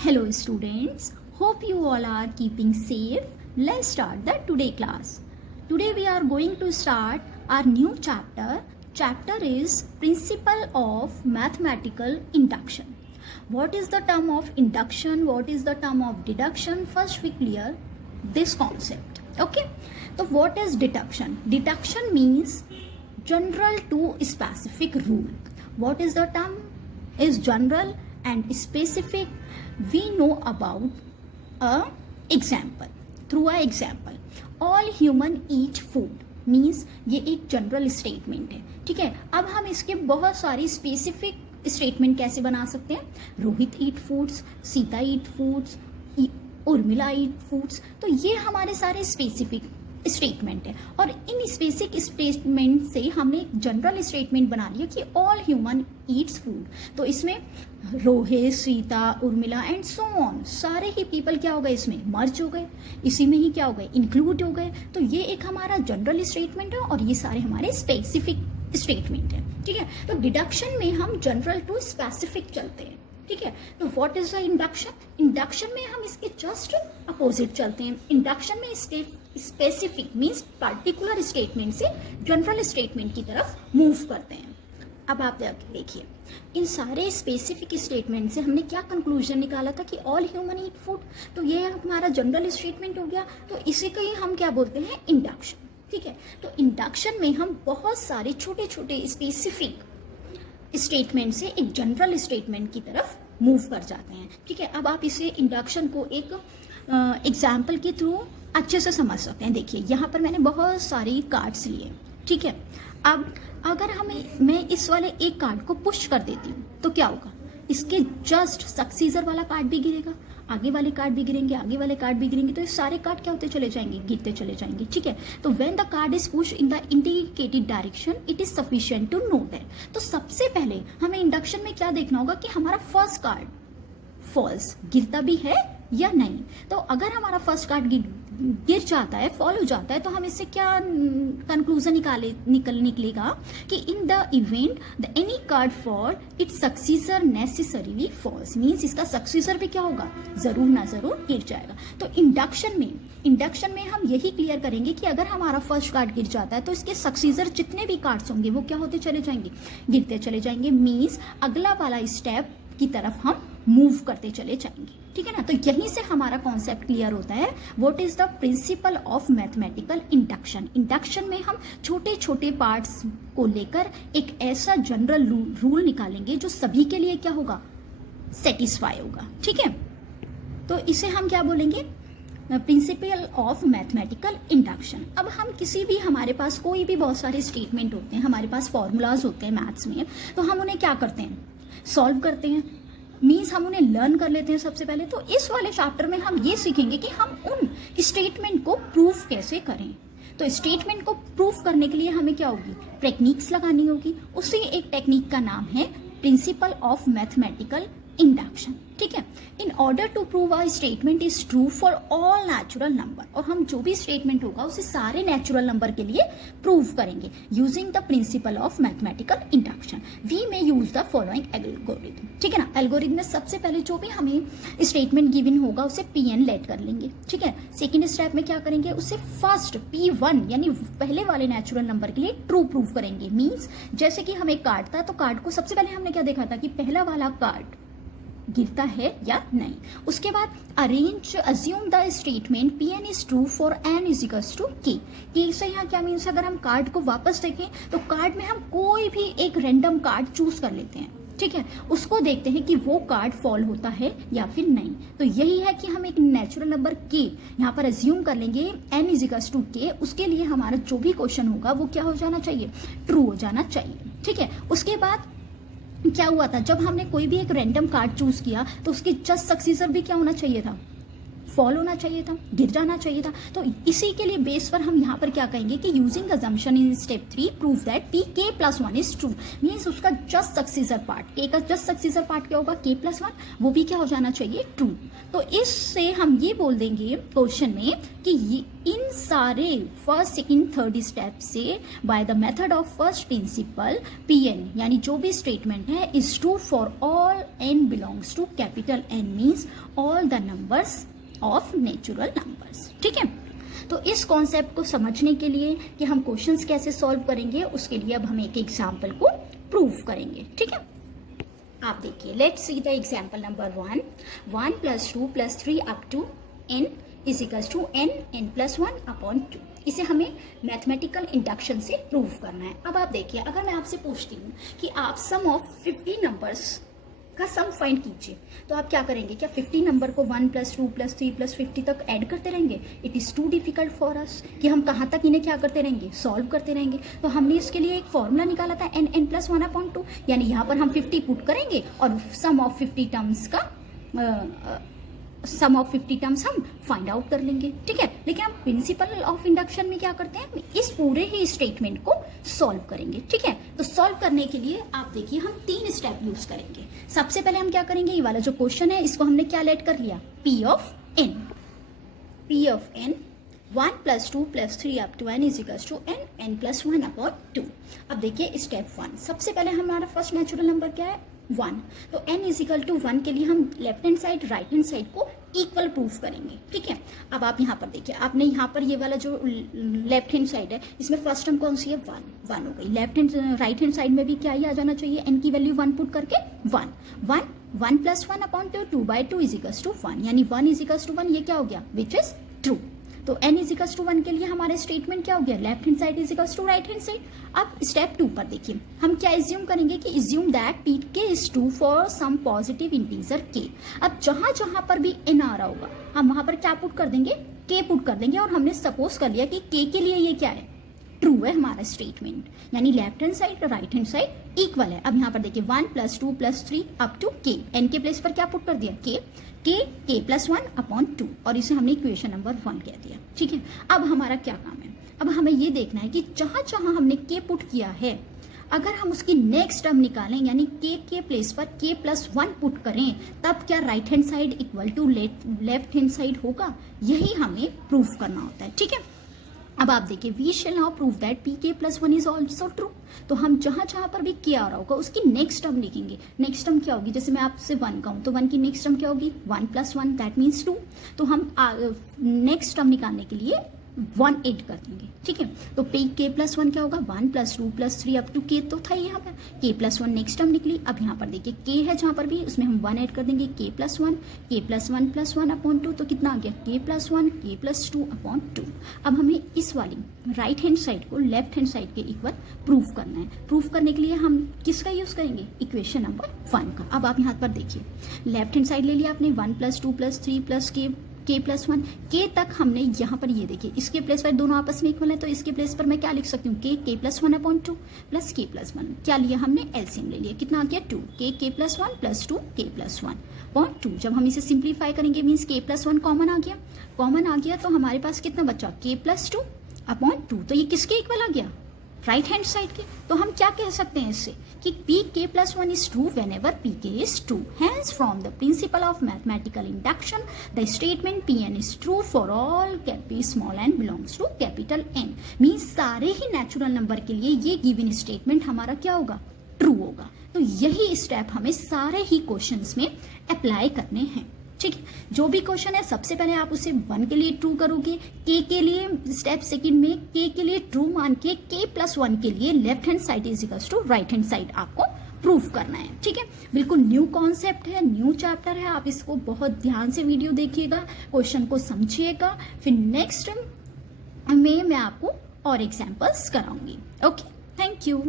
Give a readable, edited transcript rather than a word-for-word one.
Hello students, hope you all are keeping safe. Let's start the today class. Today we are going to start our new chapter. Chapter is Principle of Mathematical Induction. What is the term of induction? What is the term of deduction? First we clear this concept. Okay. So what is deduction? Deduction means general to specific rule. What is the term? Is general and specific. We know about a example. Through a example, all human eat food means ये एक general statement है. ठीक है, अब हम इसके बहुत सारी स्पेसिफिक स्टेटमेंट कैसे बना सकते हैं. रोहित ईट फूड्स, सीता ईट फूड्स, उर्मिला ईट फूड्स. तो ये हमारे सारे स्पेसिफिक स्टेटमेंट है और इन स्पेसिफिक स्टेटमेंट से हमने एक जनरल स्टेटमेंट बना लिया कि ऑल ह्यूमन ईट्स फूड. तो इसमें Rohit, Sita, Urmila and so on सारे ही पीपल क्या हो गए, इसमें मर्ज हो गए, इसी में ही क्या हो गए, इंक्लूड हो गए. तो ये एक हमारा जनरल स्टेटमेंट है और ये सारे हमारे स्पेसिफिक स्टेटमेंट है. ठीक है, तो डिडक्शन में हम जनरल टू स्पेसिफिक चलते हैं. ठीक है, तो what is the induction. Induction में हम इसके जस्ट अपोजिट चलते हैं. इंडक्शन में स्पेसिफिक मीन्स पर्टिकुलर स्टेटमेंट से जनरल स्टेटमेंट की तरफ मूव करते हैं. अब आप देखिए, इन सारे स्पेसिफिक स्टेटमेंट से हमने क्या कंक्लूजन निकाला था कि ऑल ह्यूमन ईट फूड. तो ये हमारा जनरल स्टेटमेंट हो गया. तो इसी को ही हम क्या बोलते हैं, इंडक्शन. ठीक है, तो इंडक्शन में हम बहुत सारे छोटे छोटे स्पेसिफिक स्टेटमेंट से एक जनरल स्टेटमेंट की तरफ मूव कर जाते हैं. ठीक है, अब आप इसे इंडक्शन को एक एग्जाम्पल के थ्रू अच्छे से समझ सकते हैं. देखिए, यहाँ पर मैंने बहुत सारी कार्ड्स लिए. ठीक है, अब अगर मैं इस वाले एक कार्ड को पुश कर देती हूँ तो क्या होगा, इसके जस्ट सक्सीजर वाला कार्ड भी गिरेगा, आगे वाले कार्ड भी गिरेंगे, आगे वाले कार्ड भी गिरेंगे. तो ये सारे कार्ड क्या होते चले जाएंगे, गिरते चले जाएंगे. ठीक है, तो when the card is push in the indicated direction it is sufficient to know that. तो सबसे पहले हमें इंडक्शन में क्या देखना होगा कि हमारा फर्स्ट कार्ड फॉल्स गिरता भी है या नहीं. तो अगर हमारा फर्स्ट कार्ड गिर जाता है, फॉल हो जाता है, तो हम इससे क्या कंक्लूजन निकलेगा कि in the event the any card fall its successor necessarily falls. Means इसका सक्सीजर भी क्या होगा, जरूर ना जरूर गिर जाएगा. तो इंडक्शन में हम यही क्लियर करेंगे कि अगर हमारा फर्स्ट कार्ड गिर जाता है तो इसके सक्सीजर जितने भी कार्ड्स होंगे वो क्या होते चले जाएंगे, गिरते चले जाएंगे. मीन्स अगला वाला स्टेप की तरफ हम मूव करते चले जाएंगे. ठीक है ना, तो यहीं से हमारा कॉन्सेप्ट क्लियर होता है. What is the principle of mathematical induction. Induction में हम छोटे छोटे पार्ट्स को लेकर एक ऐसा जनरल रूल निकालेंगे जो सभी के लिए क्या होगा, सेटिस्फाई होगा. ठीक है, तो इसे हम क्या बोलेंगे, प्रिंसिपल ऑफ मैथमेटिकल इंडक्शन. अब हम किसी भी, हमारे पास कोई भी बहुत सारे स्टेटमेंट होते हैं, हमारे पास फॉर्मूलाज होते हैं मैथ्स में, तो हम उन्हें क्या करते हैं, सॉल्व करते हैं. मीन्स हम उन्हें लर्न कर लेते हैं सबसे पहले. तो इस वाले चैप्टर में हम ये सीखेंगे कि हम उन स्टेटमेंट को प्रूफ कैसे करें. तो स्टेटमेंट को प्रूफ करने के लिए हमें क्या होगी, टेक्निक्स लगानी होगी. उसी एक टेक्निक का नाम है प्रिंसिपल ऑफ मैथमेटिकल इंडक्शन. ठीक है, in order to prove a statement is true for all natural number. और हम जो भी स्टेटमेंट होगा उसे सारे नेचुरल नंबर के लिए प्रूव करेंगे using the principle of mathematical induction. We may use the following algorithm. ठीक है ना, एल्गोरिथम में सबसे पहले जो भी हमें स्टेटमेंट गिवन होगा उसे Pn लेट कर लेंगे. ठीक है, सेकेंड स्टेप में क्या करेंगे, उसे फर्स्ट P1 यानी पहले वाले नेचुरल नंबर के लिए ट्रू प्रूव करेंगे. मीन्स जैसे कि हमें कार्ड था तो कार्ड को सबसे पहले हमने क्या देखा था कि पहला वाला कार्ड गिरता है या नहीं. उसके बाद arrange assume the statement Pn is true for n is equals to k. के से यहाँ क्या मीन्स, अगर हम कार्ड को वापस देखें तो कार्ड में हम कोई भी एक रैंडम कार्ड चूज कर लेते हैं. ठीक है, उसको देखते हैं कि वो कार्ड फॉल होता है या फिर नहीं. तो यही है कि हम एक नेचुरल नंबर k यहाँ पर अज्यूम कर लेंगे n is equals to k. उसके लिए हमारा जो भी क्वेश्चन होगा वो क्या हो जाना चाहिए, ट्रू हो जाना चाहिए. ठीक है, उसके बाद क्या हुआ था, जब हमने कोई भी एक रैंडम कार्ड चूज किया तो उसके जस्ट सक्सीजर भी क्या होना चाहिए था, फॉल होना चाहिए था, गिर जाना चाहिए था। तो इसी के लिए बेस पर हम यहाँ पर क्या कहेंगे कि using assumption in step 3 prove that P K plus one is true. Means उसका जस्ट सक्सीजर पार्ट, के का जस्ट सक्सीजर पार्ट क्या होगा, के प्लस वन, वो भी क्या हो जाना चाहिए, ट्रू। तो इससे हम ये बोल देंगे क्वेश्चन में कि इन सारे फर्स्ट सेकंड थर्ड स्टेप से by the method of first principle PN यानी जो भी स्टेटमेंट है is true for all N belongs to capital N, means all the numbers of natural numbers. ठीक है, तो इस कॉन्सेप्ट को समझने के लिए कि हम क्वेश्चंस कैसे सॉल्व करेंगे उसके लिए अब हम एक एग्जाम्पल को प्रूव करेंगे। ठीक है, आप देखिए, let's see the example number 1 1 + 2 + 3 up to n is equals to n + 1 upon 2। इसे हमें मैथमेटिकल इंडक्शन से प्रूव करना है। अब आप देखिए, अगर मैं आपसे पूछती हूँ कि आप सम ऑफ 50 नंबर्स का सम फाइंड कीजिए, तो आप क्या करेंगे, क्या 50 नंबर को 1 + 2 + 3 + 50 तक ऐड करते रहेंगे? It is too difficult for us कि हम कहाँ तक इन्हें क्या करते रहेंगे, सॉल्व करते रहेंगे। तो हमने इसके लिए एक फॉर्मूला निकाला था n + 1 अपॉन 2, यानी यहाँ पर हम 50 पुट करेंगे और सम ऑफ 50 टर्म्स का सम ऑफ 50 टर्म्स हम फाइंड आउट कर लेंगे। ठीक है, लेकिन हम प्रिंसिपल ऑफ इंडक्शन में क्या करते हैं, इस पूरे ही स्टेटमेंट को सॉल्व करेंगे। ठीक है, तो सॉल्व करने के लिए आप देखिए हम 3 स्टेप यूज करेंगे। सबसे पहले हम क्या करेंगे, ये वाला जो क्वेश्चन है इसको हमने क्या लेट कर लिया, P of n 1 + 2 + 3 up to n is equals to n + 1 upon 2। अब देखिए स्टेप 1, सबसे पहले हमारा फर्स्ट नेचुरल नंबर क्या है, 1। तो n इज इक्वल टू 1 के लिए हम left hand side right hand side को इक्वल प्रूफ करेंगे। ठीक है, अब आप यहाँ पर देखिए, आपने यहाँ पर ये वाला जो लेफ्ट हैंड साइड है इसमें फर्स्ट टर्म कौन सी है, 1 हो गई। Left hand right hand side में भी क्या ही आ जाना चाहिए, n की वैल्यू 1 पुट करके 1 + 1 अपॉन 2 2/2 इज इक्वल्स टू 1, यानी 1 इज इक्वल्स टू 1, ये क्या हो गया, विच इज ट्रू। तो n इज इक्वल्स टू 1 के लिए हमारे स्टेटमेंट क्या हो गया, left hand side is equals to right hand side. अब स्टेप 2 पर देखिए, हम क्या इज्यूम करेंगे कि assume that P K is true for some positive integer k। अब जहां जहां पर भी n आ रहा होगा हम वहां पर क्या पुट कर देंगे, k पुट कर देंगे, और हमने सपोज कर लिया कि k के लिए ये क्या है, ट्रू है हमारा स्टेटमेंट, यानी लेफ्ट हैंड साइड और राइट हैंड साइड इक्वल है। अब यहाँ पर देखिए 1 + 2 + 3 अप टू k, n के प्लेस पर क्या पुट कर दिया, k + 1 अपॉन 2, और इसे हमने इक्वेशन नंबर 1 कह दिया। ठीक है, अब हमारा क्या काम है, अब हमें ये देखना है कि जहां जहां हमने k पुट किया है अगर हम उसकी नेक्स्ट टर्म निकालें यानी k के प्लेस पर k + 1 पुट करें, तब क्या right hand side equal to left hand side होगा, यही हमें प्रूफ करना होता है। ठीक है, अब आप देखिए, we shall now prove that P K + 1 is also true. तो हम जहां जहां पर भी k आ रहा होगा उसकी नेक्स्ट टर्म लिखेंगे। नेक्स्ट टर्म क्या होगी, जैसे मैं आपसे 1 कहूँ तो 1 की नेक्स्ट टर्म क्या होगी, 1 + 1 दैट मीन्स 2। तो हम नेक्स्ट टर्म निकालने के लिए 1 ऐड कर देंगे। ठीक है, तो k + 1 क्या होगा, 1 + 2 + 3 अप टू k तो था यहाँ पर, k + 1 नेक्स्ट टर्म निकली। अब यहाँ पर देखिए k है जहाँ पर भी, उसमें हम 1 ऐड कर देंगे, k + 1 + 1 अपॉन 2, तो कितना आ गया, k + 1 k + 2 अपॉन 2। अब हमें इस वाली राइट हैंड साइड को लेफ्ट हैंड साइड के इक्वल प्रूफ करना है। प्रूफ करने के लिए हम किसका यूज करेंगे, इक्वेशन नंबर 1 का। अब आप यहाँ पर देखिए, लेफ्ट हैंड साइड ले लिया आपने, 1 + 2 + 3 + k + 1, k तक हमने यहाँ पर ये देखिए, इसके प्लेस पर दोनों आपस में इक्वल है, तो इसके प्लेस पर मैं क्या लिख सकती हूँ, k + 1 अपॉन 2 + k + 1, क्या लिया हमने, एलसीएम ले लिया, कितना आ गया 2, k + 1 + 2 k + 1 अपॉन 2। जब हम इसे सिंप्लीफाई करेंगे मीन्स k + 1 कॉमन आ गया, तो हमारे पास कितना बचा, k + 2 अपॉन 2, तो ये किसके इक्वल आ गया, राइट हैंड साइड के। तो हम क्या कह सकते हैं इससे कि pk + 1 is true whenever pk is true. Hence, from the principle of mathematical induction, the statement Pn is true for all P small n belongs to capital N. Means सारे ही नेचुरल नंबर के लिए ये given statement हमारा क्या होगा, true होगा। तो यही स्टेप हमें सारे ही क्वेश्चंस में अप्लाई करने हैं। ठीक है, जो भी क्वेश्चन है सबसे पहले आप उसे 1 के लिए ट्रू करोगे, k के लिए स्टेप सेकंड में k के लिए ट्रू मान के k + 1 के लिए left hand side is equals to right hand side आपको प्रूफ करना है। ठीक है, बिल्कुल न्यू कॉन्सेप्ट है, न्यू चैप्टर है, आप इसको बहुत ध्यान से वीडियो देखिएगा, क्वेश्चन को समझिएगा, फिर नेक्स्ट में मैं आपको और एग्जाम्पल्स कराऊंगी। Okay, thank you.